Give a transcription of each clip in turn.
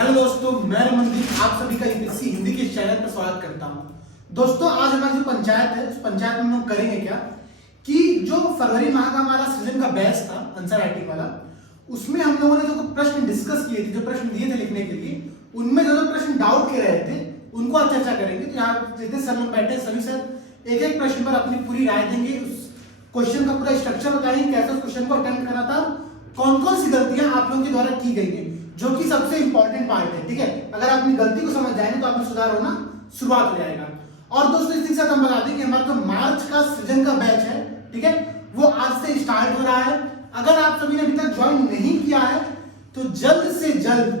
Hello दोस्तों, मैं रमनदीप आप सभी का यूपीएससी हिंदी के चैनल पर स्वागत करता हूं। दोस्तों, आज हमारी जो पंचायत है उस पंचायत में हम लोग करेंगे क्या कि जो फरवरी माह का हमारा सृजन का बैच था आंसर राइटिंग वाला, उसमें हम लोगों ने जो प्रश्न डिस्कस किए थे, जो प्रश्न दिए थे लिखने के लिए, उनमें जो प्रश्न डाउट के रहे थे उनको आज चर्चा करेंगे। तो यहाँ जितने सर लोग बैठे सभी सर एक एक प्रश्न पर अपनी पूरी राय देंगे, उस क्वेश्चन का पूरा स्ट्रक्चर बताएंगे, कैसे उस क्वेश्चन को अटेम्प्ट करना था, कौन कौन सी गलतियां आप लोगों के द्वारा की गई है, जो कि सबसे इंपॉर्टेंट पार्ट है। ठीक है, अगर आप अपनी गलती को समझ जाएंगे तो आपको सुधार होना शुरुआत हो जाएगा। और दोस्तों, इसी के साथ हम बता दें कि हमारा जो मार्च का सृजन का बैच है, ठीक है, वो आज से स्टार्ट हो रहा है। अगर आप सभी ने अभी तक ज्वाइन नहीं किया है तो जल्द से जल्द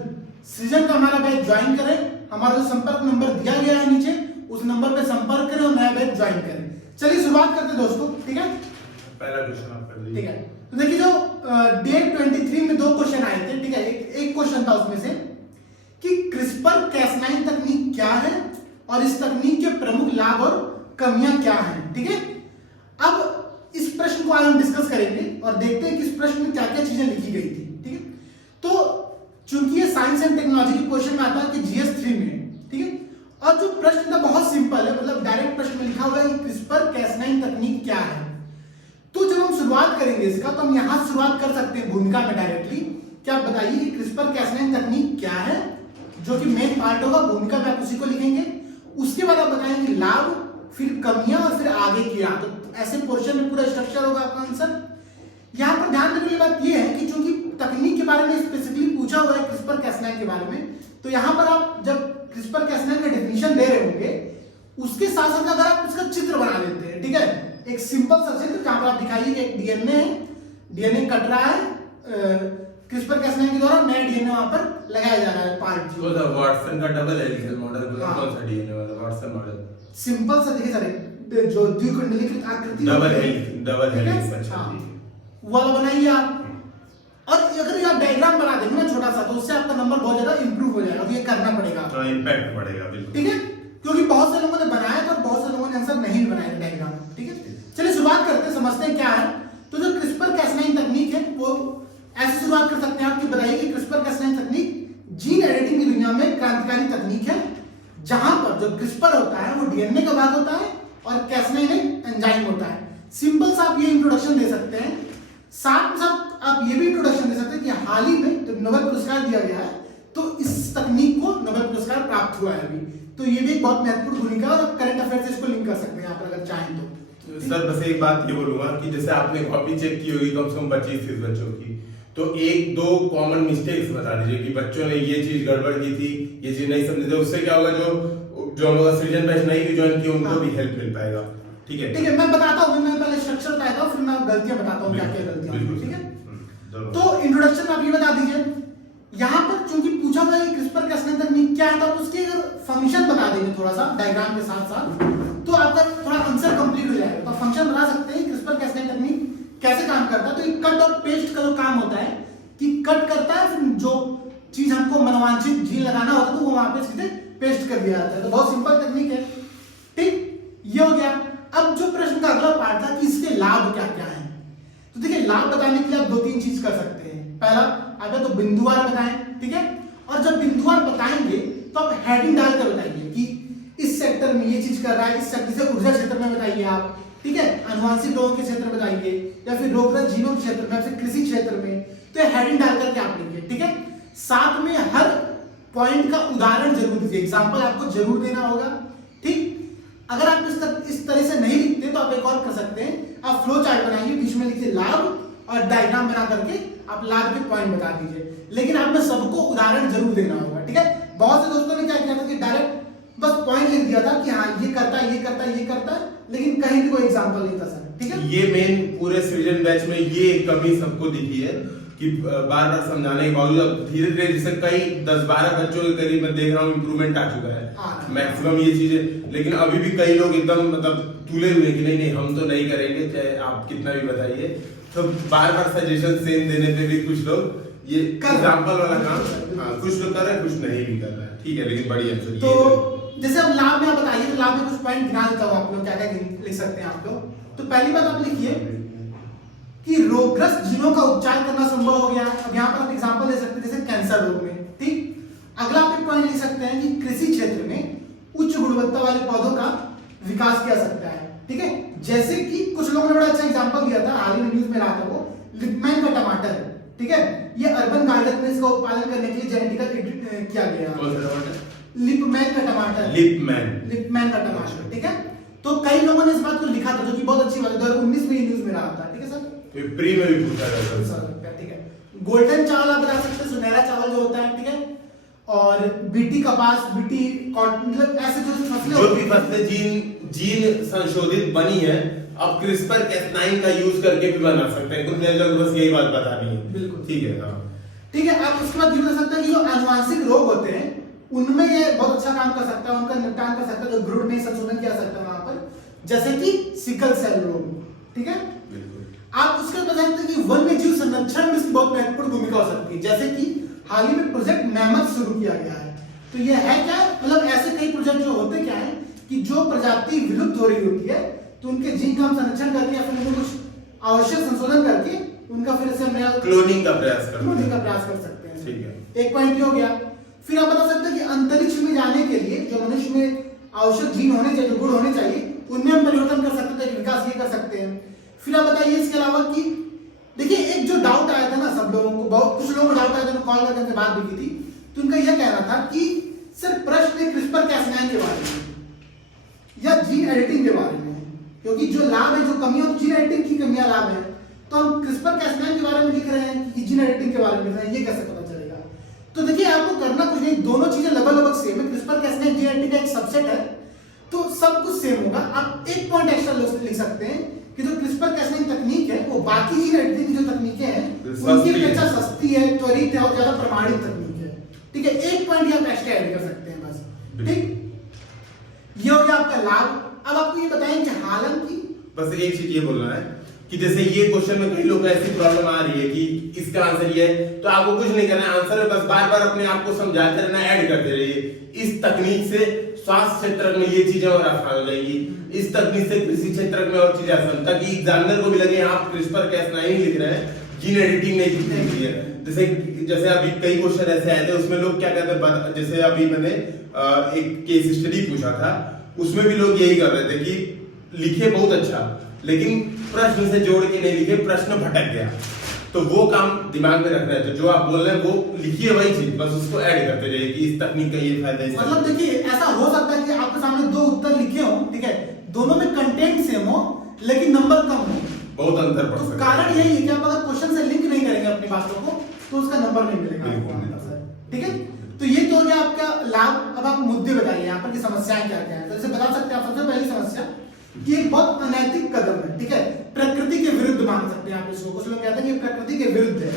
सृजन का हमारा बैच ज्वाइन करें। हमारा जो संपर्क नंबर दिया गया है नीचे, उस नंबर पे संपर्क करें और नया बैच ज्वाइन करें। चलिए शुरुआत करते हैं दोस्तों। ठीक है, पहला क्वेश्चन आप कर लीजिए। ठीक है, तो देखिए जो डेट 23 में 2 क्वेश्चन आए थे। ठीक है, एक क्वेश्चन था उसमें से कि क्रिस्पर कैस9 तकनीक क्या है और इस तकनीक के प्रमुख लाभ और कमियां क्या हैं। ठीक है, अब इस प्रश्न को आज हम डिस्कस करेंगे और देखते हैं कि इस प्रश्न में क्या क्या चीजें लिखी गई थी। ठीक है, तो चूंकि ये साइंस एंड टेक्नोलॉजी के क्वेश्चन में आता है कि GS3 में, ठीक है, और जो प्रश्न था बहुत सिंपल है, मतलब डायरेक्ट प्रश्न में लिखा हुआ है कि क्रिस्पर कैस9 तकनीक क्या है। तो जब हम शुरुआत करेंगे इसका, तो हम यहां शुरुआत कर सकते हैं भूमिका में डायरेक्टली। क्या आप बताइए कि क्रिस्पर कैस9 तकनीक क्या है, जो कि मेन पार्ट होगा। भूमिका में आप उसी को लिखेंगे, उसके बाद आप बताएंगे लाभ, फिर कमियां और फिर आगे क्या। तो ऐसे पोर्शन में पूरा स्ट्रक्चर होगा आपका आंसर। यहां पर ध्यान देने वाली बात यह है कि चूंकि तकनीक के बारे में स्पेसिफिकली पूछा हुआ है क्रिस्पर कैस9 के बारे में, तो यहां पर आप जब क्रिस्पर कैस9 का डेफिनेशन दे रहे होंगे, उसके साथ साथ अगर आप इसका चित्र बना देते हैं, ठीक है, एक सिंपल सा चित्र जहां पर आप दिखाइए कि एक डीएनए है, डीएनए कट रहा है क्रिस्पर कैस9 के द्वारा, नया डीएनए वहां पर लगाया जा रहा है पार्ट। वो था वाटसन का डबल हेलिकल मॉडल, कौन सा डीएनए वाला वाटसन मॉडल? सिंपल सा देखिए सर, जो द्विकुंडलीकृत आकृति डबल हेलिक्स। अच्छा जी, वो वाला बनाइए आप। और अगर आप डायग्राम बना देंगे ना छोटा सा, तो उससे आपका नंबर बहुत ज्यादा इंप्रूव हो जाएगा। तो ये करना पड़ेगा, थोड़ा इंपैक्ट पड़ेगा, बिल्कुल। ठीक है, क्योंकि बहुत से लोगों ने बनाया था और बहुत से लोगों ने आंसर नहीं बनाया डायग्राम। ठीक है, चलिए शुरुआत करते हैं, समझते हैं क्या है। तो जो क्रिस्पर कैस9 तकनीक है वो ऐसे शुरुआत कर सकते हैं आप कि बताइए कि क्रिस्पर कैस9 तकनीक जीन एडिटिंग की दुनिया में क्रांतिकारी तकनीक है, जहां पर जो क्रिस्पर होता है वो डीएनए का भाग होता है और कैस9 एक एंजाइम होता है। सिंपल सा आप ये इंट्रोडक्शन दे सकते हैं। साथ साथ आप ये भी इंट्रोडक्शन दे सकते हैं कि हाल ही में जब नोबेल पुरस्कार दिया गया है तो इस तकनीक को नोबेल पुरस्कार प्राप्त हुआ है अभी। तो ये भी एक बहुत महत्वपूर्ण भूमिका है और करंट अफेयर से इसको लिंक कर सकते हैं आप अगर चाहें तो। सर बस एक बात ये बोलूंगा कि जैसे आपने कॉपी चेक की होगी कम से कम 25-30 बच्चों की, तो 1-2 कॉमन मिस्टेक्स बता दीजिए कि बच्चों ने ये चीज गड़बड़ की थी, ये चीज नहीं समझे थे। उससे क्या होगा, जो हम लोग सृजन बैच नहीं भी ज्वाइन किए उनको भी हेल्प मिल पाएगा। ठीक है, ठीक है, मैं बताता हूँ, मैं पहले स्ट्रक्चर बताता हूँ, फिर मैं गलतियां बताता हूँ क्या क्या गलतियां। ठीक है, तो इंट्रोडक्शन आप ये बता दीजिए। यहाँ पर चूंकि पूछा हुआ है कि क्रिस्पर कैस9 तकनीक क्या है, तो आप उसके अगर फंक्शन बता देंगे थोड़ा सा डायग्राम के साथ साथ, तो आपका थोड़ा आंसर कंप्लीट हो जाएगा। तो फंक्शन बना सकते हैं क्रिस्पर कैस9 तकनीक कैसे काम करता है। तो एक कट और पेस्ट का जो काम होता है कि कट करता है, फिर जो चीज हमको मनोवांछित जीन लगाना होता है तो वो वहां पे सीधे पेस्ट कर दिया जाता है। तो बहुत सिंपल तकनीक है। ठीक, ये हो गया। अब जो प्रश्न का अगला पार्ट था कि इसके लाभ क्या क्या है, तो देखिए लाभ बताने के लिए आप 2-3 चीज कर सकते हैं। पहला आप तो बिंदुवार बताएं, ठीक है, और जब बिंदुवार बताएंगे तो आप हेडिंग डालकर बताइए कि इस सेक्टर में ये चीज कर रहा है, इस सेक्टर से ऊर्जा क्षेत्र में बताइए आप, ठीक है, अनुवांशिक रोगों के क्षेत्र में बताइए, या फिर रोगग्रस्त जीनों के क्षेत्र में, या फिर कृषि क्षेत्र में। तो हेडिंग डाल करके आप लिखिए। ठीक है, साथ में हर पॉइंट का उदाहरण जरूर दीजिए, एग्जाम्पल आपको जरूर देना होगा। ठीक, अगर आप इस तरह से नहीं लिखते तो आप एक और कर सकते हैं, आप फ्लो चार्ट बनाइए, बीच में लिखिए लाभ और डायग्राम बना करके आप लाभ के पॉइंट बता दीजिए, लेकिन आपने सबको उदाहरण जरूर देना होगा। ठीक है, बहुत से दोस्तों ने क्या किया था कि डायरेक्ट बस पॉइंट लिख दिया था कि हाँ ये करता है, ये करता है, ये करता है, लेकिन कहीं भी कोई एग्जांपल नहीं था सर। ठीक है, ये मेन पूरे सृजन बैच में ये कमी सबको दिखी है कि बार बार समझाने के बावजूद धीरे धीरे जैसे कई 10-12 बच्चों के करीब मैं देख रहा हूँ इंप्रूवमेंट आ चुका है मैक्सिमम ये चीजें। लेकिन अभी भी कई लोग एकदम मतलब तुले हुए कि नहीं हम तो नहीं करेंगे, चाहे आप कितना भी बताइए। तो बार बार सजेशन सेम देने पे भी कुछ लोग ये एग्जांपल वाला काम कुछ लोग कर रहे हैं, कुछ नहीं भी कर रहे हैं। ठीक है, लेकिन बड़ी आंसर तो जैसे अब लाभ में आप बताइए, तो लाभ में कुछ पॉइंट गिना देता हूँ, आप लोग क्या क्या लिख सकते हैं आप लोग। तो पहली बात आप लिखिए कि रोगग्रस्त जीनों का उपचार करना संभव हो गया। अब यहाँ पर आप एग्जांपल दे सकते हैं जैसे कैंसर रोग में। ठीक, अगला आप एक पॉइंट लिख सकते हैं कि कृषि क्षेत्र में उच्च गुणवत्ता वाले पौधों का विकास किया सकता है, ठीक है। जैसे कि कुछ लोगों ने बड़ा अच्छा एग्जांपल दिया था, हाल ही में न्यूज में रहा था, वो लिपमैन का टमाटर, ठीक है। ये अर्बन गार्डन में इसका उत्पादन करने के लिए जेनेटिकल किया गया। कौन सा टमाटर? लिपमैन का टमाटर, लिपमैन का टमाटर, ठीक है। तो कई लोगों ने इस बात को लिखा था, जो कि बहुत अच्छी बात है। 2019 में ये न्यूज में रहा था, ठीक है सर। प्री में भी पूछा गया था, ठीक है। गोल्डन चावल आप बता सकते हैं, सुनहरा चावल जो होता है, ठीक है। और बीटी कपास, बीटी कॉटन, मतलब ऐसे जो फसलें, जो भी फसलें जीन संशोधित बनी है, अब क्रिस्पर कैस9 का यूज करके भी बना सकते हैं। कुछ नहीं, बस यही बात बतानी है। बिल्कुल ठीक है, हाँ ठीक है। आप उसके बाद ये बता सकते हैं कि जो आनुवांशिक रोग होते हैं उनमें ये बहुत अच्छा काम कर सकता है, उनका निपटान कर सकता है, जो भ्रूण में संशोधन किया सकता है वहां पर, जैसे कि सिकल सेल रोग, ठीक है। आप उसके बता सकते हैं कि वन्य जीव संरक्षण में इसकी बहुत महत्वपूर्ण भूमिका हो सकती है, जैसे कि हाल ही में प्रोजेक्ट मैमथ शुरू किया गया है। तो ये है क्या, मतलब ऐसे कई प्रोजेक्ट जो होते क्या है कि जो प्रजाति विलुप्त हो रही होती है, तो उनके जीन का हम संरक्षण करके या फिर उनको कुछ आवश्यक संशोधन करके उनका फिर से नया क्लोनिंग का प्रयास कर सकते हैं। ठीक है, एक पॉइंट ये हो गया। फिर आप बता सकते हैं कि अंतरिक्ष में जाने के लिए जो मनुष्य में आवश्यक जीन होने चाहिए, जो गुण होने चाहिए, उनमें हम परिवर्तन कर सकते हैं, विकास ये कर सकते हैं। फिर आप बताइए इसके अलावा कि देखिए, एक जो डाउट आया था ना सब लोगों को, बहुत कुछ लोगों को डाउट आया था, कॉल करके बात भी की थी, तो उनका यह कहना था कि सर प्रश्न क्रिस्पर कैस9 के बारे में या जीन एडिटिंग के बारे में, क्योंकि जो लाभ है, जो कमियां, जीन एडिटिंग की कमियां लाभ है, तो हम क्रिस्पर कैस9 के बारे में लिख रहे हैं कि जीन एडिटिंग के बारे में लिख रहे हैं, ये कैसे पता चलेगा? तो देखिए, आपको करना कुछ नहीं, दोनों चीजें लगभग सेम है। क्रिस्पर कैस9 जीन एडिटिंग का एक सबसेट है, तो सब कुछ सेम होगा। आप एक पॉइंट एक्स्ट्रा लिख सकते हैं कि जो क्रिस्पर कैस9 तकनीक है, वो बाकी जीन एडिटिंग की जो तकनीकें हैं उनकी अपेक्षा सस्ती है, त्वरित है और ज्यादा प्रमाणित तकनीक है, ठीक है। एक पॉइंट आप एक्स्ट्रा ऐड कर सकते हैं बस, ठीक। ये हो गया आपका लाभ। अब आपको ये बताएं कि हालांकि बस एक चीज ये बोलना है कि जैसे ये क्वेश्चन में कई लोगों को ऐसी प्रॉब्लम आ रही है कि इसका आंसर ये है, तो आपको कुछ नहीं करना है, आंसर में बस बार बार अपने आप को समझाते रहना, ऐड करते रहिए। इस तकनीक से स्वास्थ्य क्षेत्र में ये चीजें और आसान हो जाएंगी, इस तकनीक से कृषि क्षेत्र में और चीजें आसान, ताकि एग्जामिनर को भी लगे आप क्रिस्पर कैस9 लिख रहे हैं, जीन एडिटिंग नहीं लिख रही है। जैसे अभी कई क्वेश्चन ऐसे आए थे, उसमें लोग क्या कहते हैं, जैसे अभी मैंने एक केस स्टडी पूछा था, उसमें भी लोग यही कर रहे थे कि लिखे बहुत अच्छा, लेकिन प्रश्न से जोड़ के नहीं लिखे, प्रश्न भटक गया। तो वो काम दिमाग में रखना है, तो जो आप बोल रहे हैं वो लिखिए वही चीज, बस उसको ऐड करते रहिए कि इस तकनीक का ये फायदा है। मतलब देखिए, ऐसा हो सकता है कि आपके सामने दो उत्तर लिखे हो, ठीक है, दोनों में कंटेंट सेम हो लेकिन नंबर कम हो, बहुत अंतर पड़ सकता है। कारण यही है कि आप अगर क्वेश्चन से लिंक नहीं करेंगे अपनी बातों को, तो उसका नंबर नहीं मिलेगा आपको, ठीक है। तो ये तो हो गया आपका लाभ। अब आप मुद्दे बताइए यहाँ पर कि समस्याएं क्या क्या है। तो जैसे बता सकते हैं आप, सबसे पहली समस्या कि एक बहुत अनैतिक कदम है, ठीक है, प्रकृति के विरुद्ध मान सकते हैं आप इसको। कुछ लोग कहते हैं कि प्रकृति के विरुद्ध है।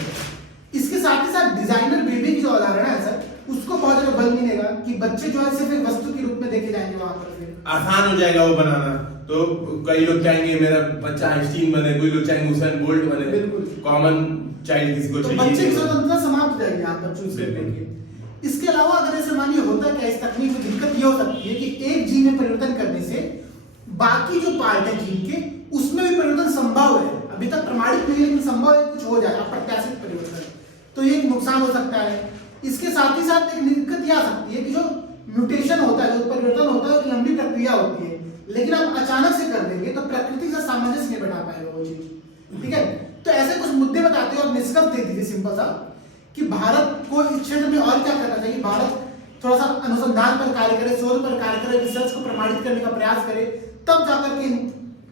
इसके साथ ही साथ डिजाइनर बेबी की जो अवधारणा है सर, उसको बहुत ज्यादा बल मिलेगा कि बच्चे जो है सिर्फ एक वस्तु के रूप में देखे जाएंगे वहां पर, फिर आसान हो जाएगा वो बनाना। तो कई लोग चाहेंगे मेरा बच्चा आइंस्टीन बने, कोई लोग चाहेंगे उसेन बोल्ट बने, बिल्कुल कॉमन चाइल्ड किसी को तो चाहिए। बच्चे की स्वतंत्रता समाप्त हो जाएगी आप बच्चों से लेके। इसके अलावा अगर ऐसे मानिए होता क्या, इस तकनीक में दिक्कत ये हो सकती है कि एक जीन में परिवर्तन करने से बाकी जो पार्ट है जीन के, उसमें भी परिवर्तन संभव है, अभी तक प्रमाणित नहीं है लेकिन संभव है कुछ हो जाए अप्रत्याशित परिवर्तन, तो ये एक नुकसान हो सकता है। इसके साथ ही साथ एक दिक्कत यह आ सकती है कि जो म्यूटेशन होता है, जो परिवर्तन होता है, एक लंबी प्रक्रिया होती है, लेकिन आप अचानक से कर देंगे तो प्रकृति से सामंजस्य नहीं बैठा पाएगा वो चीज, ठीक है। तो ऐसे कुछ मुद्दे बताते हो, आप निष्कर्ष दे दीजिए सिंपल सा कि भारत को इस क्षेत्र में और क्या करना चाहिए। भारत थोड़ा सा अनुसंधान पर कार्य करे, शोध पर कार्य करे, रिसर्च को प्रमाणित करने का प्रयास करे, तब जाकर के इन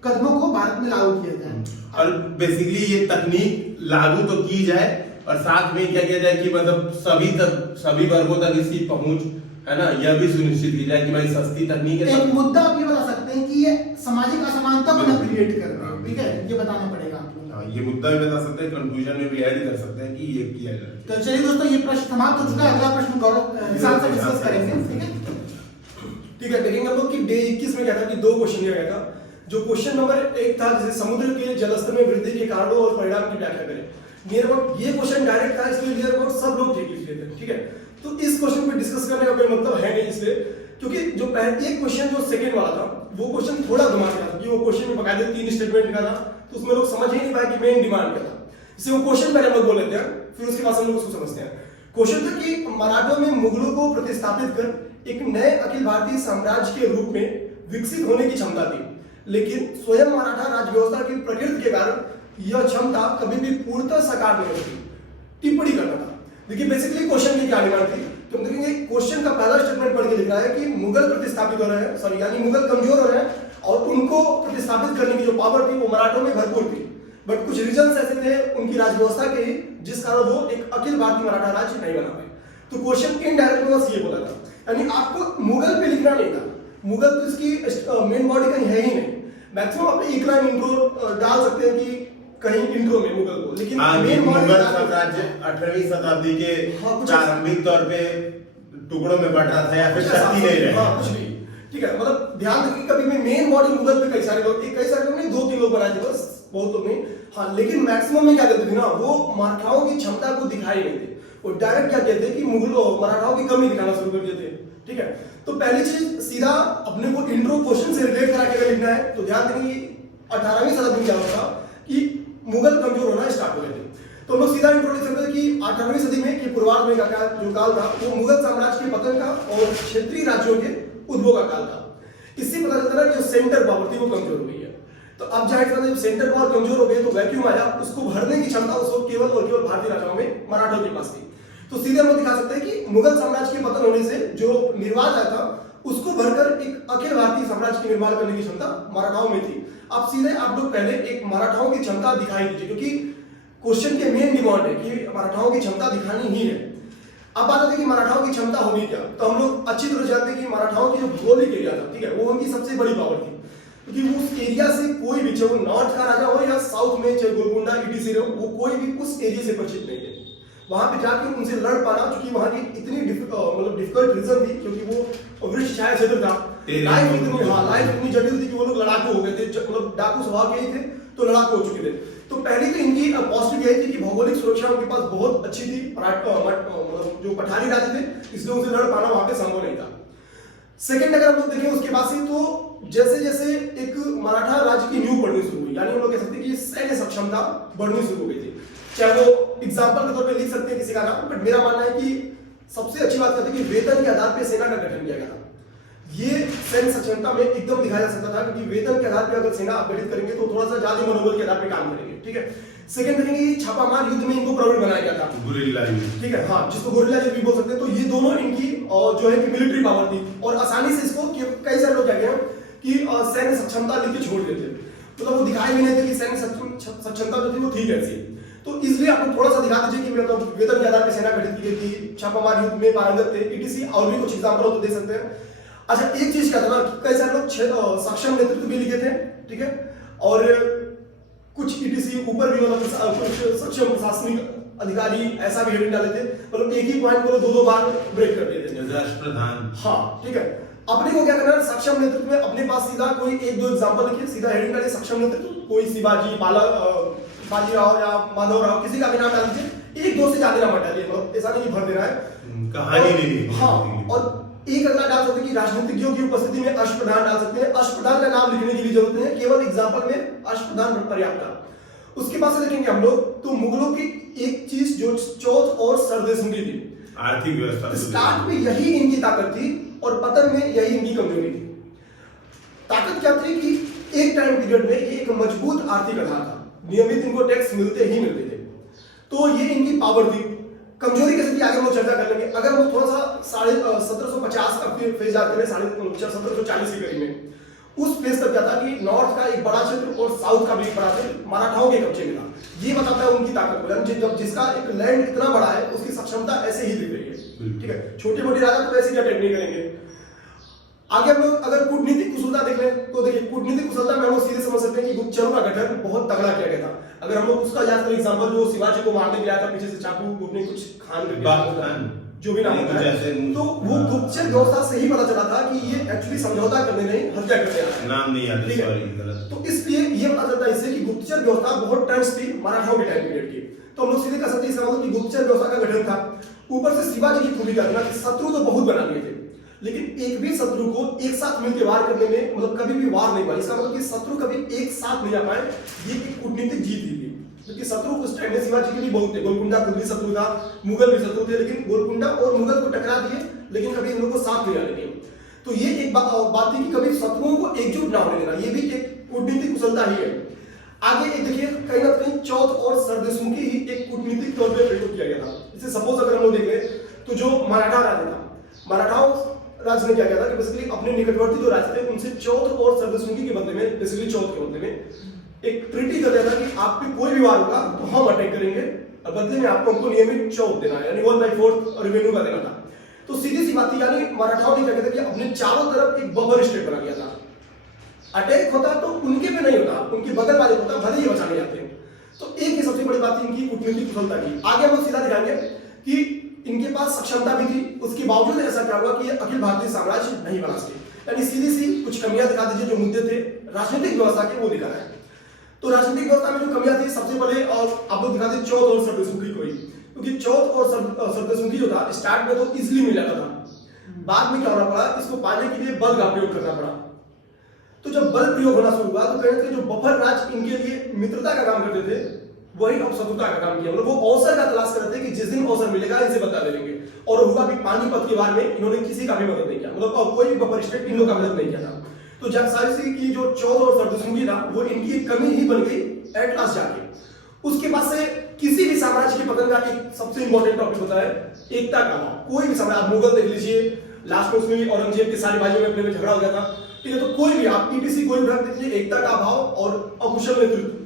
कदमों को भारत में लागू किया जाए। और बेसिकली ये तकनीक लागू तो की जाए और साथ में क्या किया जाए कि मतलब सभी वर्गों तक इसकी पहुंच है ना, यह भी सुनिश्चित की जाए कि भाई सस्ती तकनीक है। एक मुद्दा आप ये बता सकते हैं कि ये सामाजिक असमानता को न क्रिएट कर रहा है, ठीक है, ये बताना पड़ेगा आपको। ये मुद्दा भी बता सकते हैं, कंक्लूजन में भी ऐड कर सकते हैं कि ये किया जाए। तो चलिए दोस्तों, ये प्रश्न समाप्त हो चुका है। अगला प्रश्न गौरव निशान से डिस्कस करेंगे, ठीक है। ठीक है, देखेंगे हम लोग कि डे 21 में क्या था कि 2 क्वेश्चन दिया गया था। जो क्वेश्चन नंबर 1 था, जैसे समुद्र के जलस्तर में वृद्धि के कारणों और परिणाम की व्याख्या करें। नियर अबाउट ये क्वेश्चन डायरेक्ट था, इसलिए नियर अबाउट सब लोग ठीक लिख लेते हैं, ठीक है। तो इस क्वेश्चन पे डिस्कस करने का कोई मतलब है नहीं इसलिए, क्योंकि जो पहले एक क्वेश्चन जो सेकंड वाला था, वो क्वेश्चन थोड़ा घुमा के था, कि वो क्वेश्चन में बकायदे 3 स्टेटमेंट का था, तो उसमें लोग समझ ही नहीं पाए कि मेन डिमांड क्या था। इससे वो क्वेश्चन पहले हम लोग बोल लेते हैं, फिर उसके बाद हम लोग उसको समझते हैं। क्वेश्चन था कि मराठों में मुगलों को प्रतिस्थापित कर एक नए अखिल भारतीय साम्राज्य के रूप में विकसित होने की क्षमता थी, लेकिन स्वयं मराठा राज व्यवस्था की प्रकृति के कारण यह क्षमता कभी भी पूर्णतः साकार नहीं होती। टिप्पणी करना था। देखिए बेसिकली क्वेश्चन की क्या डिमांड थी, तो हम देखेंगे क्वेश्चन का पहला स्टेटमेंट पढ़ के लिख रहा है कि मुगल प्रतिस्थापित हो रहे हैं, सॉरी यानी मुगल कमजोर हो रहे हैं और उनको प्रतिस्थापित करने की जो पावर थी वो मराठों में भरपूर थी, बट कुछ रीजंस ऐसे थे उनकी राजव्यवस्था के जिस कारण वो एक अखिल भारतीय मराठा राज्य नहीं बना पाए। तो क्वेश्चन इनडायरेक्ट में बस ये बोला था, यानी आपको मुगल पे लिखना नहीं था, मुगल तो इसकी मेन बॉडी कहीं है ही नहीं। मैक्सिमम आप एक लाइन इंट्रो डाल सकते हैं कि कहीं इंट्रो में मुगल को, लेकिन मेन मुगल साम्राज्य 18वीं शताब्दी के प्रारंभिक तौर पे टुकड़ों में बट रहा था या फिर शक्ति नहीं रहे। हाँ कुछ भी ठीक है, मतलब ध्यान रखिए कभी भी मेन बॉडी मुगल पे कई सारे लोग नहीं, 2-3 लोग बनाए थे बस, बहुत लोग नहीं। हाँ लेकिन मैक्सिमम में क्या करते थे ना, वो मराठाओं की क्षमता को दिखाई नहीं थे, वो डायरेक्ट क्या कहते हैं कि मुगलों मराठाओं की कमी दिखाना शुरू कर देते। ठीक है, तो पहली चीज सीधा अपने को इंट्रो क्वेश्चन से रिलेट करा के अगर लिखना है तो ध्यान देंगे 18वीं शताब्दी में क्या होता कि मुगल कमजोर होना स्टार्ट हो गए थे। तो हम लोग सीधा इंट्रो लिख सकते हैं कि 18वीं सदी में कि पूर्वार्ध में का जो काल था वो मुगल साम्राज्य के पतन का और क्षेत्रीय राज्यों के उद्भव का काल था। इससे पता चलता है कि जो सेंटर पावर थी वो कमजोर हो गई है। तो अब जाहिर सी बात है जब सेंटर पावर कमजोर हो गई तो वैक्यूम आया, उसको भरने की क्षमता उसको केवल और केवल भारतीय राजाओं में मराठों के पास थी। तो सीधे हम लोग दिखा सकते हैं कि मुगल साम्राज्य के पतन होने से जो निर्वात आया था उसको भरकर एक अखिल भारतीय साम्राज्य के निर्माण करने की क्षमता मराठाओं में थी। अब सीधे आप लोग पहले एक मराठाओं की क्षमता दिखाई दीजिए, क्योंकि क्वेश्चन के मेन डिमांड है कि मराठाओं की क्षमता दिखानी ही है। अब बात आती है कि मराठाओं की क्षमता होगी क्या, तो हम लोग अच्छी तरह जानते हैं कि मराठाओं की जो भौगोलिक एरिया था, ठीक है, वो उनकी सबसे बड़ी पावर थी, क्योंकि वो उस एरिया से कोई भी, चाहे वो नॉर्थ का राजा हो या साउथ में चाहे गोलकुंडा ईटीसी रहो, वो कोई भी उस एरिया से परिचित नहीं है। वहां पे जाके उनसे लड़ पाना, क्योंकि वहां की इतनी मतलब डिफिकल्ट रीजन थी, क्योंकि वो वृक्ष छाया क्षेत्र था, लाइफ इतनी जटिल थी कि वो लोग लड़ाकू हो गए थे, मतलब डाकू स्वभाव के ही थे तो लड़ाकू हो चुके थे। तो पहली तो इनकी पॉजिटिव यही थी कि भौगोलिक सुरक्षा उनके पास बहुत अच्छी थी, जो पठारी राजा थे इसलिए उनसे लड़ पाना वहां पे संभव नहीं था। सेकंड अगर हम लोग देखें उसके बाद से, तो जैसे जैसे एक मराठा राज्य की नींव पड़नी शुरू हुई, यानी हम लोग कह सकते हैं कि सैन्य सक्षमता बढ़नी शुरू हो गई थी। चाहे वो एग्जाम्पल के तौर पे लिख सकते हैं किसी का नाम, बट मेरा मानना है कि सबसे अच्छी बात कहते हैं कि वेतन के आधार पर सेना का गठन किया गया था। ये सैन्य सक्षमता में एकदम दिखाया जा सकता था, क्योंकि वेतन के आधार पर अगर सेना आप गठित करेंगे तो थोड़ा सा ज्यादा मनोबल के आधार पर काम करेंगे। ठीक है, सेकंड देखेंगे छापामार युद्ध में इनको प्रवीण बनाया गया था, गुरिल्ला युद्ध, ठीक है, हाँ, जिसको गुरिल्ला युद्ध भी बोल सकते हैं। तो ये दोनों इनकी जो है कि मिलिट्री पावर थी, और आसानी से इसको कई सारे लोग क्या कहते कि सैन्य सक्षमता लेके छोड़ देते, मतलब वो दिखाई भी नहीं थे कि सैन्य सक्षमता जो थी वो थी कैसी। तो इसलिए आपको थोड़ा सा दिखा दीजिए कि मतलब वेतन के आधार पर सेना गठित की गई थी, छापामार युद्ध में पारंगत थे, ईटीसी, और भी कुछ एग्जाम्पल हो तो दे सकते हैं। अच्छा, एक चीज क्या था ना, कई सारे लोग सक्षम नेतृत्व भी लिखे थे, ठीक है, और कुछ ईटीसी ऊपर भी मतलब कुछ सक्षम प्रशासनिक अधिकारी ऐसा भी हेडिंग डाले थे, मतलब एक ही पॉइंट को 2-2 बार ब्रेक कर देते थे। राष्ट्रप्रधान, हाँ ठीक है, अपने को क्या करना है, सक्षम नेतृत्व में अपने पास सीधा कोई 1-2 एग्जांपल लिखिए, सीधा हेडिंग डालिए सक्षम नेतृत्व, कोई शिवाजी, बाजीराव या माधवराव, किसी का भी नाम डाल दीजिए, 1-2 से ज्यादा नाम मत डालिए, मतलब ऐसा नहीं भर देना है, कहानी नहीं। हाँ, और एक अगला डाल सकते हैं कि राजनीतिज्ञों की उपस्थिति में अष्टप्रधान डाल सकते हैं। अष्टप्रधान का नाम लिखने की भी जरूरत नहीं है, केवल एग्जांपल में अष्टप्रधान पर्याप्त है। उसके बाद से देखेंगे हम लोग, तो मुगलों की एक चीज जो चौथ और सरदेशुंगी थी, आर्थिक व्यवस्था, स्टार्ट में यही इनकी ताकत थी और पतन में यही इनकी कमजोरी थी। ताकत क्या थी कि एक टाइम पीरियड में ये एक मजबूत आर्थिक आधार था, नियमित इनको टैक्स मिलते ही मिलते थे, तो ये इनकी पावर थी। कमजोरी कैसे थी आगे हम लोग चर्चा कर लेंगे। अगर हम थोड़ा सा 1750 का फेज याद करें, 1740 के करीब में, उस फेज तक क्या था कि नॉर्थ का एक बड़ा क्षेत्र और साउथ का भी एक बड़ा क्षेत्र मराठाओं के कब्जे में था। ये बताता है उनकी ताकत को, जब जिसका एक लैंड इतना बड़ा है उसकी सक्षमता ऐसे ही दिख रही है। ठीक है, छोटे मोटे राजा तो वैसे ही अटेंड नहीं करेंगे। आगे हम लोग अगर कूटनीतिक कुशलता देख लें तो देखिए, कूटनीतिक कुशलता में हम लोग सीधे समझ सकते हैं कि गुप्तचरों का गठन बहुत तगड़ा किया गया था। अगर हम लोग उसका याद करें एग्जांपल, जो शिवाजी को मारने गया था पीछे से चाकू अपने कुछ खान जो भी नाम होता है, तो वो गुप्तचर व्यवस्था से ही पता चला था कि ये एक्चुअली समझौता करने नहीं, हत्या करने आया है। नाम नहीं याद है, सॉरी, गलत। तो इसलिए ये पता चलता है इससे कि गुप्तचर व्यवस्था बहुत ट्रेंड्स थी मराठाओं के टाइम पीरियड की। तो हम लोग सीधे कह सकते हैं इसका मतलब कि गुप्तचर व्यवस्था का गठन था। ऊपर से शिवाजी की खूबी करना कि शत्रु तो बहुत बना लिए थे, लेकिन एक भी शत्रु को एक साथ मिलकर वार करने में मतलब कभी भी वार नहीं पाए। इसका मतलब कि शत्रु कभी एक साथ नहीं आ पाए, ये एक कूटनीतिक जीत थी। क्योंकि शत्रु उस टाइम में शिवाजी के भी बहुत थे। गोलकुंडा खुद भी शत्रु था, मुगल भी शत्रु थे, लेकिन गोलकुंडा और मुगल को टकरा दिए, लेकिन कभी इन लोगों को साथ नहीं आने दिए। तो ये एक बात थी कि कभी शत्रुओं को एकजुट ना होने देना, ये भी एक कूटनीतिक कुशलता ही है। आगे एक देखिए, कहीं ना कहीं चौथ और सरदेशमुखी ही एक कूटनीतिक तौर पर प्रयोग किया गया था। जैसे सपोज अगर हम लोग देखें तो जो मराठा राज्य था, मराठाओं राज्य ने क्या किया था कि बेसिकली अपने निकटवर्ती जो राज्य थे उनसे चौथ और सरदेशमुखी के बदले में, बेसिकली चौथ के बदले में एक ट्रीटी कर दिया था कि आप पे कोई भी वार होगा तो हम अटैक करेंगे और बदले में आपको हमको नियमित चौथ देना है, यानी 1/4 रेवेन्यू का देना था। तो सीधी सी बात थी, यानी मराठाओं ने क्या किया था कि अपने चारों तरफ एक बफर स्टेट बना दिया था। अटैक होता तो उनके पे नहीं होता, उनके बगल वाले होता, भले ही बचाने जाते हैं। तो एक ही सबसे बड़ी बात थी इनकी कूटनीतिक कुशलता की। आगे हम सीधा दिखाएंगे कि इनके पास सक्षमता भी थी, उसके बावजूद ऐसा क्या हुआ कि ये अखिल भारतीय साम्राज्य नहीं बना सके। यानी सीधी सी कुछ कमियां दिखा दीजिए, जो मुद्दे थे राजनीतिक व्यवस्था के वो दिखा रहे हैं। तो राजनीतिक व्यवस्था में जो कमियां थी, सबसे पहले और आप लोग दिखा दें चौथ और सरदेशमुखी को ही, क्योंकि चौथ और सरदेशमुखी जो था स्टार्ट में तो इजिली मिल जाता था, बाद में क्या होना पड़ा, इसको पाने के लिए बल का प्रयोग करना पड़ा। तो जब बल प्रयोग होना शुरू हुआ तो कहीं ना कहीं जो बफर राज इनके लिए मित्रता का काम करते थे, वही अब शत्रुता का काम किया। मतलब वो अवसर का तलाश कर रहे थे कि जिस दिन अवसर मिलेगा इनसे बदला ले लेंगे। और हुआ भी पानीपत के बारे में इन्होंने किसी का भी मदद नहीं किया, मतलब कोई भी बफर स्टेट इन लोगों का मदद नहीं किया था। तो जब सारी की जो चौथ और सरदेशमुखी था वो इनकी एक कमी ही बन गई एट लास्ट जाके। उसके बाद से किसी भी साम्राज्य के पतन का एक सबसे इंपॉर्टेंट टॉपिक होता है एकता का अभाव। कोई भी साम्राज्य, आप मुगल देख लीजिए, लास्ट में उसमें भी औरंगजेब के सारे भाइयों में अपने में झगड़ा हो गया था, ठीक है। तो कोई भी आप पीटीसी कोई भी देख लीजिए, एकता का अभाव और अकुशल नेतृत्व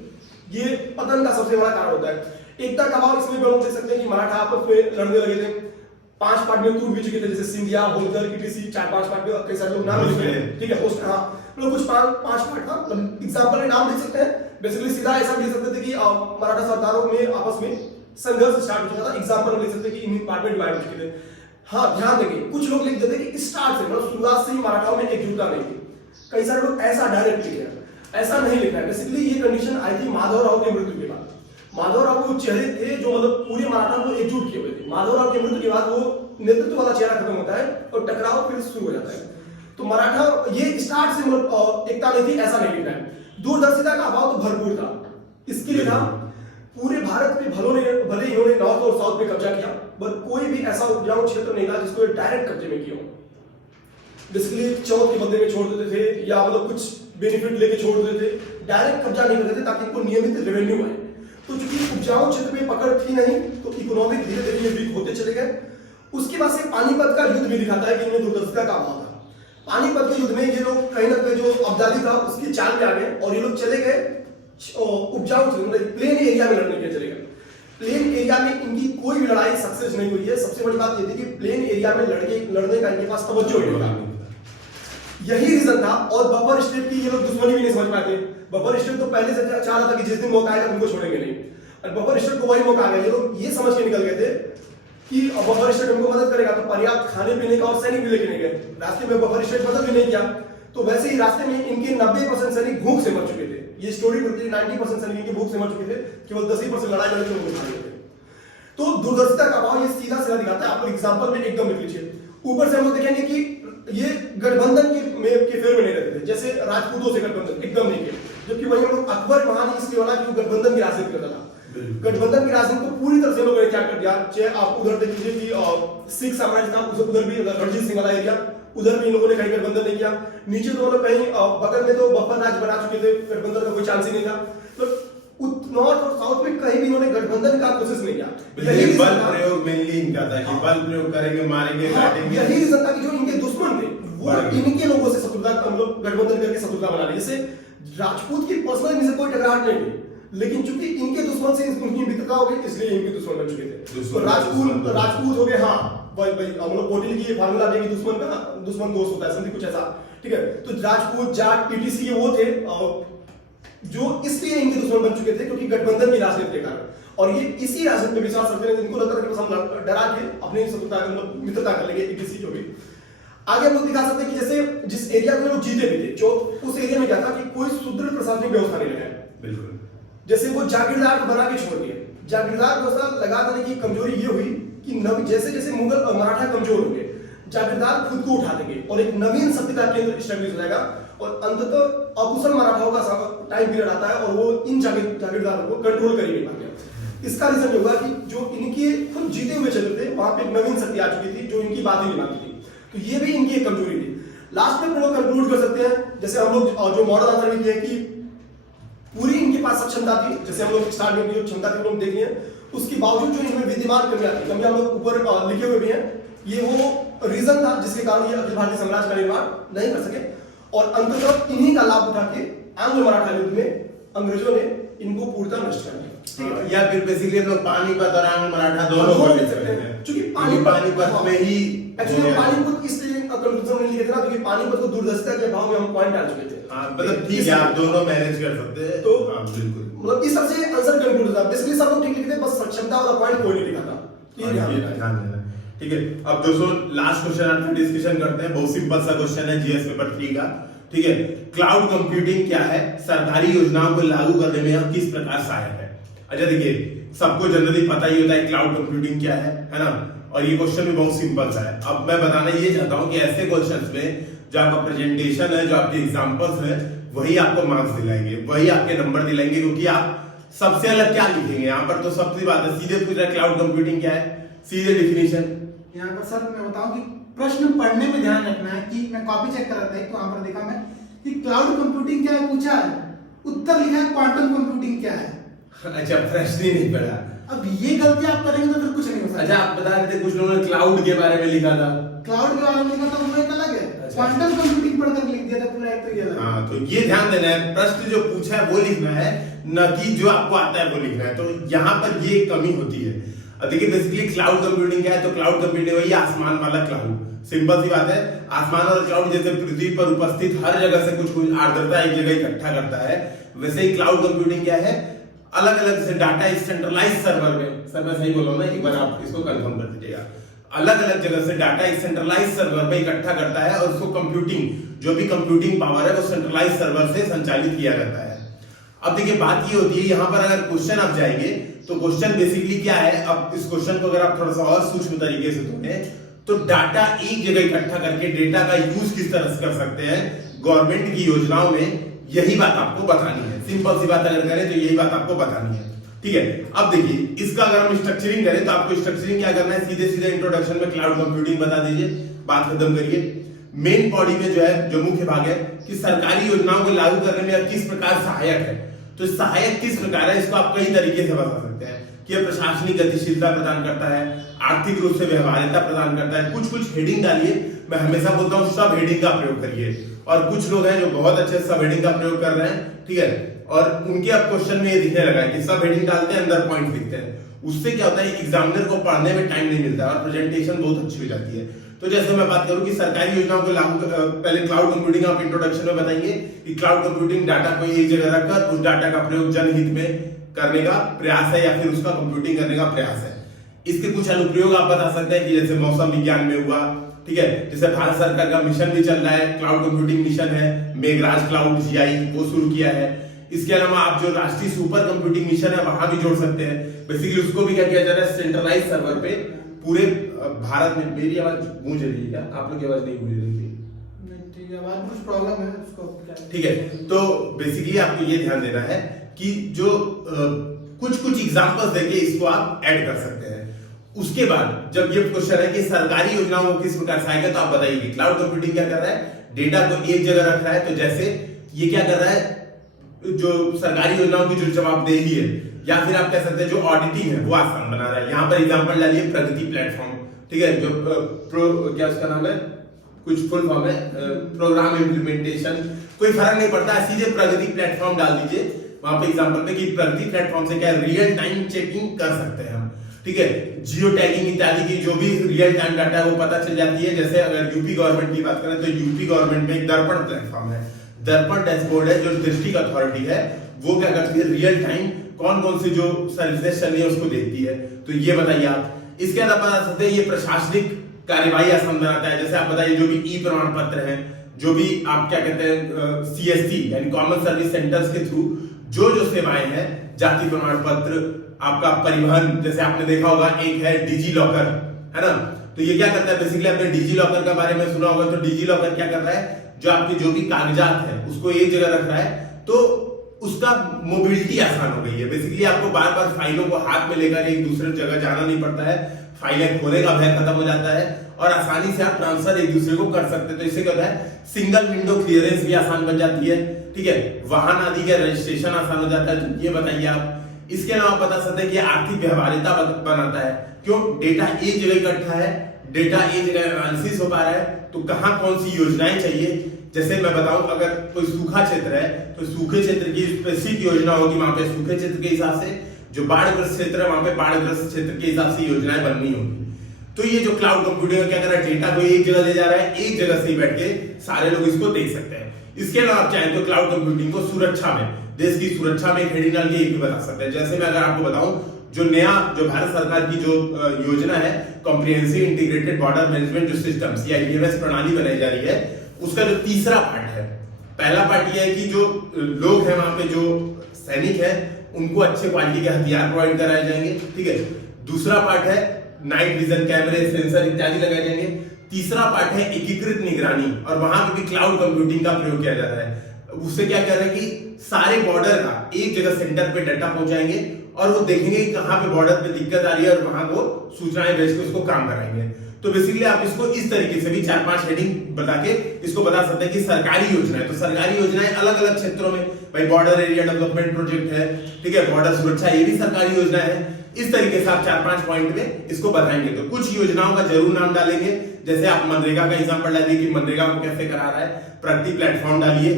ये पतन का सबसे बड़ा कारण होता है। एकता का अभाव इसमें भी हम देख सकते हैं कि मराठा आपस में लड़ने लगे थे, 5 पार्ट में टूट भी चुके थे, जैसे सिंधिया, होलकर, ईटीसी, 4-5 पार्ट में कई सारे लोग नाम लिखे हैं, ठीक है। होस्ट, हाँ, मतलब कुछ 5 पार्ट था, एग्जांपल में नाम लिख सकते हैं। बेसिकली सीधा ऐसा लिख सकते थे कि मराठा सरदारों में आपस में संघर्ष स्टार्ट हो चुका था। एग्जांपल में लिख सकते हैं कि इन पार्ट में डिवाइड हो चुके थे। हाँ, ध्यान देंगे, कुछ लोग लिख देते कि स्टार्ट से, मतलब शुरुआत से ही मराठाओं में एकजुटता नहीं थी। कई सारे लोग ऐसा डायरेक्ट लिखे हैं, ऐसा नहीं लिखना है। बेसिकली ये कंडीशन आई थी माधवराव के मृत्यु के बाद। माधवराव वो चेहरे थे जो मतलब पूरे मराठा को एकजुट किए हुए थे। माधवराव के मृत्यु के बाद वो नेतृत्व वाला चेहरा खत्म होता है और टकराव फिर शुरू हो जाता है। तो मराठा ये स्टार्ट से मतलब एकता नहीं थी, ऐसा नहीं लिखना है। दूरदर्शिता का अभाव तो भरपूर था, इसके लिए था पूरे भारत में भले इन्होंने नॉर्थ और साउथ में कब्जा किया, पर कोई भी ऐसा उपजाऊ क्षेत्र नहीं था जिसको डायरेक्ट कब्जे में किया हो। बेसिकली चौथ के बदले में छोड़ देते थे या मतलब कुछ बेनिफिट लेके छोड़ देते थे, डायरेक्ट कब्जा नहीं करते थे ताकि इनको नियमित रेवेन्यू आए। तो चूंकि उपजाऊ क्षेत्र में पकड़ थी नहीं, तो इकोनॉमिक धीरे धीरे वीक होते चले गए। उसके बाद से पानीपत का युद्ध भी दिखाता है कि इनमें दूरदर्शिता का अभाव था। पानीपत के युद्ध में ये लोग कहीं ना कहीं जो अब्दाली था उसकी चाल में आ गए और ये लोग चले गए उपजाऊ क्षेत्र, मतलब प्लेन एरिया में लड़ने के लिए चले गए। प्लेन एरिया में इनकी कोई भी लड़ाई सक्सेस नहीं हुई है। सबसे बड़ी बात ये थी कि प्लेन एरिया में लड़ने का इनके पास तवज्जो नहीं था, यही रीजन था। और बफर स्टेट की ये लोग दुश्मनी भी नहीं समझ पाते। बफर स्टेट तो पहले से चाह रहा था कि जिस दिन मौका आएगा तुमको छोड़ेंगे नहीं, और बफर स्टेट को वही मौका आ गया। ये लोग ये समझ के निकल गए थे कि बफर स्टेट हमको मदद करेगा, तो पर्याप्त खाने पीने का और सैनिक भी लेके नहीं गए। रास्ते में बफर स्टेट मदद भी नहीं किया, तो वैसे ही रास्ते में इनके 90% सैनिक भूख से मर चुके थे। ये स्टोरी बोलती है 90% सैनिक इनके भूख से मर चुके थे, केवल 10% लड़ाई लड़के उनको मार गए थे। तो दूरदर्शिता का अभाव ये सीधा सीधा दिखाता है। आप एग्जांपल में एकदम लिख लीजिए। ऊपर से हम लोग देखेंगे कि ये गठबंधन के फेवर में नहीं रहते थे, जैसे राजपूतों से गठबंधन एकदम नहीं किया, जबकि वही हम लोग अकबर महान इसलिए वाला कि वो गठबंधन की राजनीति करता था। गठबंधन की राजनीति को पूरी तरह से लोगों ने क्या कर दिया। चाहे आप उधर देख लीजिए कि सिख साम्राज्य था, उधर भी रणजीत सिंह वाला एरिया, उधर भी इन लोगों ने कहीं गठबंधन नहीं किया। नीचे तो मतलब कहीं बगल में तो बफर राज बना चुके थे, गठबंधन का कोई चांस ही नहीं था। तो नॉर्थ और साउथ में कहीं भी इन्होंने गठबंधन का कोशिश नहीं किया। बल प्रयोग मेनली इनका था कि बल प्रयोग करेंगे, मारेंगे, काटेंगे। यही रीजन था कि जो इनके दुश्मन थे वो इनके लोगों से शत्रुता, हम लोग गठबंधन करके शत्रुता बना ली। जैसे राजपूत की पर्सनल इनसे कोई टकराहट नहीं थी, लेकिन चूंकि इनके दुश्मन से उनकी मित्रता हो गई, इसलिए इनके दुश्मन बन चुके थे। तो राजपूत हो गए। हाँ भाई हम लोग कोटिल की फार्मूला देंगे, दुश्मन दोस्त होता है, समझिए कुछ ऐसा, ठीक है। तो राजपूत, जाट, पीटीसी वो थे जो इसलिए इनके दुश्मन बन चुके थे क्योंकि गठबंधन की राजनीति के कारण। और ये इसी राजनीति में विश्वास रखते हैं, इनको लगता था कि हम डरा के अपनी शत्रुता मतलब मित्रता कर लेंगे ईटीसी जो भी। आगे हम लोग दिखा सकते हैं कि जैसे जिस एरिया में लोग जीते भी थे, जो उस एरिया में क्या था कि कोई सुदृढ़ प्रशासनिक व्यवस्था नहीं लगा। बिल्कुल, जैसे वो जागीरदार को बना के छोड़ दिए। जागीरदार व्यवस्था लगा देने की कमजोरी ये हुई कि जैसे जैसे मुगल और मराठा कमजोर होंगे, जागीरदार खुद को उठा देंगे और एक नवीन शक्ति का केंद्र स्टैब्लिश हो जाएगा। और अंततः अकुशल मराठाओं का टाइम पीरियड आता है और वो इन जागीरदारों को कंट्रोल कर ही नहीं पाते। इसका रीजन ये होगा कि जो इनके खुद जीते हुए क्षेत्र थे वहां पे एक नवीन शक्ति आ चुकी थी जो इनकी बात ही नहीं मानती थी, तो ये भी इनकी एक कमजोरी थी। लास्ट में लोग कंक्लूड कर सकते हैं, जैसे हम लोग जो मॉडल आंसर में किया कि पूरी इनके पास सक्षमता थी, जैसे हम लोग स्टार्ट में जो क्षमता थी लोग देख लिए, उसके बावजूद जो इनमें विद्यमान कमियां थी, कमियां हम लोग ऊपर लिखे हुए भी हैं, ये वो रीजन था जिसके कारण ये अखिल भारतीय साम्राज्य का निर्माण नहीं कर सके और अंततः इन्हीं का लाभ उठा के आंग्ल मराठा युद्ध में अंग्रेजों ने इनको पूर्णतः नष्ट कर दिया। या फिर बेसिकली हम लोग पानीपत और आंग्ल मराठा दोनों को ले सकते हैं, क्योंकि पानीपत में ही एक्चुअली पानीपत इस कंक्लूजन में लिखे थे ना, क्योंकि पानीपत को दूरदर्शिता के भाव में हम पॉइंट डाल चुके थे। हाँ, मतलब ठीक है, आप दोनों मैनेज कर सकते हैं। तो हाँ, बिल्कुल, मतलब इस सबसे आंसर कंक्लूड था। बेसिकली सब लोग ठीक लिखते, बस क्षमता वाला पॉइंट कोई नहीं लिखा था। ये ध्यान देना। ठीक है, अब दोस्तों लास्ट क्वेश्चन आपसे डिस्कशन करते हैं। बहुत सिंपल सा क्वेश्चन है जीएस पेपर 3 का। ठीक है, क्लाउड कंप्यूटिंग क्या है, सरकारी योजनाओं को लागू करने में यह किस प्रकार सहायक है। अच्छा देखिए, सबको जनरली पता ही होता है क्लाउड कंप्यूटिंग क्या है ना, और ये क्वेश्चन भी बहुत सिंपल सा है। अब मैं बताना ये चाहता हूं कि ऐसे क्वेश्चंस में जो आपका प्रेजेंटेशन है, जो आपके एग्जांपल्स हैं, वही आपको मार्क्स दिलाएंगे, वही आपके नंबर दिलाएंगे, क्योंकि आप सबसे अलग क्या लिखेंगे। यहाँ पर तो सबसे बात है, सीधे पूछ रहा है क्लाउड कंप्यूटिंग क्या है, सीधे डिफिनेशन। यहाँ पर सर मैं बताऊं कि प्रश्न पढ़ने में ध्यान रखना है कि मैं कॉपी चेक कर रहा था, तो वहां पर देखा मैं कि क्लाउड कंप्यूटिंग क्या है पूछा है, उत्तर लिखा है क्वांटम कंप्यूटिंग क्या है। अच्छा, प्रश्न ही नहीं पढ़ा। अब ये गलती आप करेंगे तो फिर कुछ नहीं हो सकता। अच्छा, आप बता रहे थे कुछ लोगों ने क्लाउड के बारे में लिखा था, क्लाउड के बारे में लिखा था वो एक अलग है, अच्छा, क्वांटम कंप्यूटिंग पढ़कर लिख दिया था पूरा एक, तो ये अलग है। हाँ, तो ये ध्यान देना है, प्रश्न जो पूछा है वो लिखना है, न कि जो आपको आता है वो लिखना है। तो यहाँ पर ये कमी होती है। अब देखिए, बेसिकली क्लाउड कंप्यूटिंग क्या है, तो क्लाउड कंप्यूटिंग वही आसमान वाला क्लाउड। सिंपल सी बात है, आसमान और क्लाउड जैसे पृथ्वी पर उपस्थित हर जगह से कुछ आर्द्रता एक जगह इकट्ठा करता है, वैसे ही क्लाउड कंप्यूटिंग क्या है, अलग अलग से डाटा एक सेंट्रलाइज सर्वर में, सर मैं सही बोल रहा हूं ना, एक बार आप इसको कंफर्म कर दीजिएगा, अलग अलग जगह से डाटा एक सेंट्रलाइज सर्वर में इकट्ठा करता है और उसको कंप्यूटिंग, जो भी कंप्यूटिंग पावर है वो सेंट्रलाइज सर्वर से संचालित किया जाता है। अब देखिए, बात ये होती है, यहाँ पर अगर क्वेश्चन आप जाएंगे तो क्वेश्चन बेसिकली क्या है। अब इस क्वेश्चन को अगर आप थोड़ा सा और सूक्ष्म तरीके से ढूंढें तो डाटा एक जगह इकट्ठा करके डेटा का यूज किस तरह से कर सकते हैं गवर्नमेंट की योजनाओं में, यही बात आपको बतानी है। सिंपल सी बात अगर करें तो यही बात आपको बतानी है। ठीक है, अब देखिए, इसका अगर हम स्ट्रक्चरिंग करें तो आपको स्ट्रक्चरिंग क्या करना है, सीधे सीधे इंट्रोडक्शन में क्लाउड कंप्यूटिंग बता दीजिए, बात खत्म करिए। मेन बॉडी में जो है, जो मुख्य भाग है कि सरकारी योजनाओं को लागू करने में किस प्रकार सहायक है, तो सहायक किस प्रकार है, इसको आप कई तरीके से बता सकते हैं कि यह प्रशासनिक गतिशीलता प्रदान करता है, आर्थिक रूप से व्यवहार्यता प्रदान करता है। कुछ हेडिंग डालिए, मैं हमेशा बोलता हूँ सब हेडिंग का प्रयोग करिए, और कुछ लोग हैं जो बहुत अच्छे सब हेडिंग का प्रयोग कर रहे हैं। ठीक है, और उनके अब क्वेश्चन में ये दिखने लगा है कि सब हेडिंग डालते हैं, अंदर पॉइंट लिखते हैं, उससे क्या होता है एग्जामिनर को पढ़ने में टाइम नहीं मिलता और प्रेजेंटेशन बहुत अच्छी हो जाती है। तो जैसे मैं बात करूं कि सरकारी योजनाओं को लागू, पहले क्लाउड कंप्यूटिंग आप इंट्रोडक्शन में बताएंगे कि क्लाउड कंप्यूटिंग डाटा को एक जगह रखकर उस डाटा का प्रयोग जनहित में करने का प्रयास है, या फिर उसका कंप्यूटिंग करने का प्रयास है। इसके कुछ अनुप्रयोग आप बता सकते हैं कि जैसे मौसम विज्ञान में हुआ, ठीक है, जैसे भारत सरकार का मिशन भी चल रहा है, क्लाउड कंप्यूटिंग मिशन है, मेघराज क्लाउड जीआई वो शुरू किया है। इसके अलावा आप जो राष्ट्रीय सुपर कंप्यूटिंग मिशन है वहां भी जोड़ सकते हैं। बेसिकली उसको भी क्या किया जा रहा है, सेंट्रलाइज सर्वर पे पूरे भारत में। मेरी आवाज गूंज रही है क्या, आप लोग की आवाज नहीं गूंज रही थी? ठीक है, आवाज कुछ प्रॉब्लम है उसको। ठीक है, तो बेसिकली आपको ये ध्यान देना है कि जो कुछ एग्जांपल्स देके इसको आप ऐड कर सकते हैं। उसके बाद जब ये क्वेश्चन है कि सरकारी योजनाओं को किस प्रकार सहायक है, तो आप बताइए कि क्लाउड कंप्यूटिंग क्या कर रहा है, डेटा को एक जगह रख रहा है। तो जैसे ये क्या कर रहा है, जो सरकारी योजनाओं की जो जवाबदेही है, या फिर आप कह सकते हैं जो ऑडिटिंग है, वो आसान बना रहा है। यहाँ पर एग्जांपल डालिए प्रगति प्लेटफॉर्म, ठीक है, जो क्या उसका नाम है, कुछ फुल फॉर्म है, प्रोग्राम इम्प्लीमेंटेशन, कोई फर्क नहीं पड़ता, सीधे प्रगति प्लेटफॉर्म डाल दीजिए वहां पे एग्जांपल पे कि प्रगति प्लेटफॉर्म से क्या रियल टाइम चेकिंग कर सकते हैं हम। ठीक है, जियो टैगिंग इत्यादि की जो भी रियल टाइम डाटा है वो पता चल जाती है। जैसे अगर यूपी गवर्नमेंट की बात करें तो यूपी गवर्नमेंट में एक दर्पण प्लेटफॉर्म है, दर्पण डैशबोर्ड है, जो डिस्ट्रिक्ट अथॉरिटी है वो क्या करती है, रियल टाइम कौन कौन सी जो सर्विसेज चल रही है उसको देखती है। तो ये बताइए आप। इसके अलावा बता सकते हैं ये प्रशासनिक कार्यवाही आसान बनाता है। जैसे आप बताइए जो भी ई प्रमाण पत्र है, जो भी आप क्या कहते हैं सीएससी यानी कॉमन सर्विस सेंटर्स के थ्रू जो सेवाएं हैं, जाति प्रमाण पत्र, आपका परिवहन, जैसे आपने देखा होगा एक है डिजी लॉकर, है ना। तो ये क्या करता है, बेसिकली आपने डिजी लॉकर के बारे में सुना होगा। तो डिजी लॉकर क्या कर रहा है, जो आपके जो भी कागजात है उसको एक जगह रख रहा है, तो उसका मोबिलिटी आसान हो गई है। बेसिकली आपको बार बार फाइलों को हाथ में लेकर एक दूसरे जगह जाना नहीं पड़ता है, फाइलें खोने का भय खत्म हो जाता है और आसानी से आप ट्रांसफर एक दूसरे को कर सकते हैं। तो इससे क्या होता है, सिंगल विंडो क्लियरेंस भी आसान बन जाती है, ठीक है, वाहन आदि का रजिस्ट्रेशन आसान हो जाता है। तो ये बताइए आप। इसके अलावा बता सकते हैं कि आर्थिक व्यवहारिता बनाता है। क्यों? डेटा एक जगह इकट्ठा है, डेटा एक जगह एनालिसिस हो पा रहा है, तो कहाँ कौन सी योजनाएं चाहिए। जैसे मैं बताऊं, अगर कोई सूखा क्षेत्र है तो सूखे क्षेत्र की स्पेसिफिक योजना होगी, वहां पे सूखे क्षेत्र के हिसाब से, जो बाढ़ग्रस्त क्षेत्र है वहां पे बाढ़ग्रस्त क्षेत्र के हिसाब से योजनाएं बननी होगी। तो ये जो क्लाउड कंप्यूटिंग क्या कर रहा है, डेटा को एक जगह ले जा रहा है, एक जगह से ही बैठ के सारे लोग इसको देख सकते हैं। इसके अलावा आप चाहें तो क्लाउड कंप्यूटिंग को सुरक्षा में, देश की सुरक्षा में हेडी डाल के भी बता सकते हैं। जैसे मैं अगर आपको बताऊं, जो भारत सरकार की जो योजना है, कॉम्प्रिहेंसिव इंटीग्रेटेड बॉर्डर मैनेजमेंट जो सिस्टम्स या ईएमएस प्रणाली बनाई जा रही है, उसका जो तीसरा पार्ट है, पहला पार्ट यह है कि जो लोग हैं वहां पे, जो सैनिक है, उनको अच्छे क्वालिटी के हथियार प्रोवाइड कराए जाएंगे, ठीक है। दूसरा पार्ट है नाइट विजन कैमरे, सेंसर इत्यादि लगाए जाएंगे। तीसरा पार्ट है एकीकृत निगरानी, और वहां पे भी क्लाउड कंप्यूटिंग का प्रयोग किया जा रहा है। उससे क्या कह रहे हैं कि सारे बॉर्डर का एक जगह सेंटर पे डाटा पहुंचाएंगे और वो देखेंगे कि कहां पे बॉर्डर पे दिक्कत आ रही है और वहां को सूचनाएं भेज के उसको काम कराएंगे। तो बेसिकली आप इसको इस तरीके से भी 4-5 हेडिंग बता के इसको बता सकते हैं कि सरकारी योजना है। तो सरकारी योजनाएं अलग अलग क्षेत्रों में, भाई बॉर्डर एरिया डेवलपमेंट प्रोजेक्ट है, ठीक है, बॉर्डर सुरक्षा, ये भी सरकारी योजना है। इस तरीके से आप 4-5 पॉइंट में इसको बताएंगे। तो कुछ योजनाओं का जरूर नाम डालेंगे, जैसे आप मनरेगा का एग्जांपल डालिए कि मनरेगा को कैसे करा रहा है, प्रगति प्लेटफॉर्म डालिए,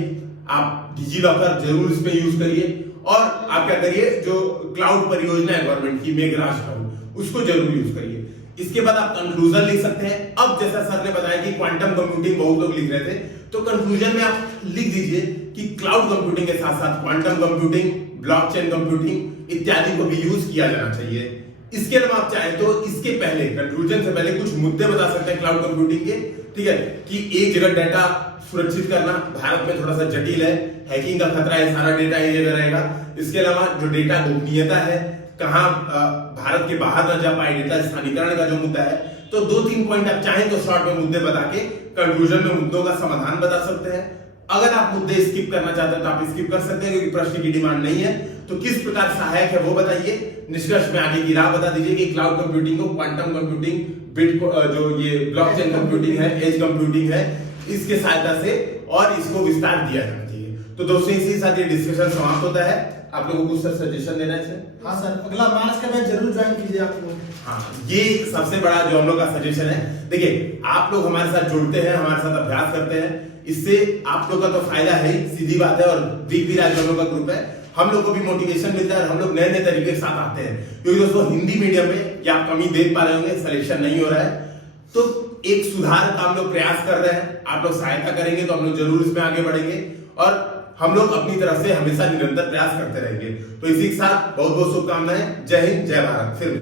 आप डिजी लॉकर जरूर इसमें यूज करिए, और आप क्या करिए, जो क्लाउड परियोजना है गवर्नमेंट की, मेघराज क्लाउड, उसको जरूर यूज करिए। इसके बाद आप कंक्लूजन लिख सकते हैं। अब जैसा सर ने बताया कि क्वांटम कंप्यूटिंग बहुत लोग लिख रहे थे, तो कंक्लूजन में आप लिख दीजिए कि क्लाउड कंप्यूटिंग के साथ साथ क्वांटम कंप्यूटिंग, ब्लॉकचेन कंप्यूटिंग इत्यादि को भी यूज किया जाना चाहिए। इसके अलावा आप चाहें तो इसके पहले, कंक्लूजन से पहले कुछ मुद्दे बता सकते हैं क्लाउड कंप्यूटिंग के, ठीक है, कि एक जगह डाटा सुरक्षित करना भारत में थोड़ा सा जटिल है, हैकिंग का खतरा है, सारा डेटा एक जगह रहेगा। इसके अलावा जो डेटा गोपनीयता है, कहां भारत के बाहर न जा पाए डेटा, स्थानीकरण का जो मुद्दा है। तो 2-3 पॉइंट आप चाहें तो शॉर्ट में मुद्दे बता के कंक्लूजन में मुद्दों का समाधान बता सकते हैं। अगर आप मुद्दे स्किप करना चाहते हैं तो आप स्किप कर सकते हैं, क्योंकि प्रश्न की डिमांड नहीं है। तो किस प्रकार सहायक है वो बताइए। निष्कर्ष में आगे की राह बता दीजिए कि क्लाउड कंप्यूटिंग को क्वांटम कंप्यूटिंग, बिट जो ये ब्लॉकचेन कंप्यूटिंग है, एज कंप्यूटिंग है, इसके सहायता से और इसको विस्तार दिया जाना चाहिए। तो दोस्तों इसी के साथ ये डिस्कशन समाप्त होता है। आप लोगों को कुछ सजेशन देना है? हाँ सर, अगला मार्च का बैच जरूर ज्वाइन कीजिए आप लोग। हाँ, ये सबसे बड़ा जो हम लोग का सजेशन है। देखिए, आप लोग हमारे साथ जुड़ते हैं, हमारे साथ अभ्यास करते हैं, इससे आप लोग का तो फायदा है, सीधी बात है। और दिग्विराज हम लोग का ग्रुप है, हम लोग को भी मोटिवेशन मिलता है और हम लोग नए नए तरीके के साथ आते हैं। क्योंकि दोस्तों हिंदी मीडियम में क्या आप कमी देख पा रहे होंगे, सिलेक्शन नहीं हो रहा है, तो एक सुधार का हम लोग प्रयास कर रहे हैं। आप लोग सहायता करेंगे तो हम लोग जरूर इसमें आगे बढ़ेंगे और हम लोग अपनी तरफ से हमेशा निरंतर प्रयास करते रहेंगे। तो इसी के साथ बहुत बहुत शुभकामनाएं। जय हिंद, जय भारत। फिर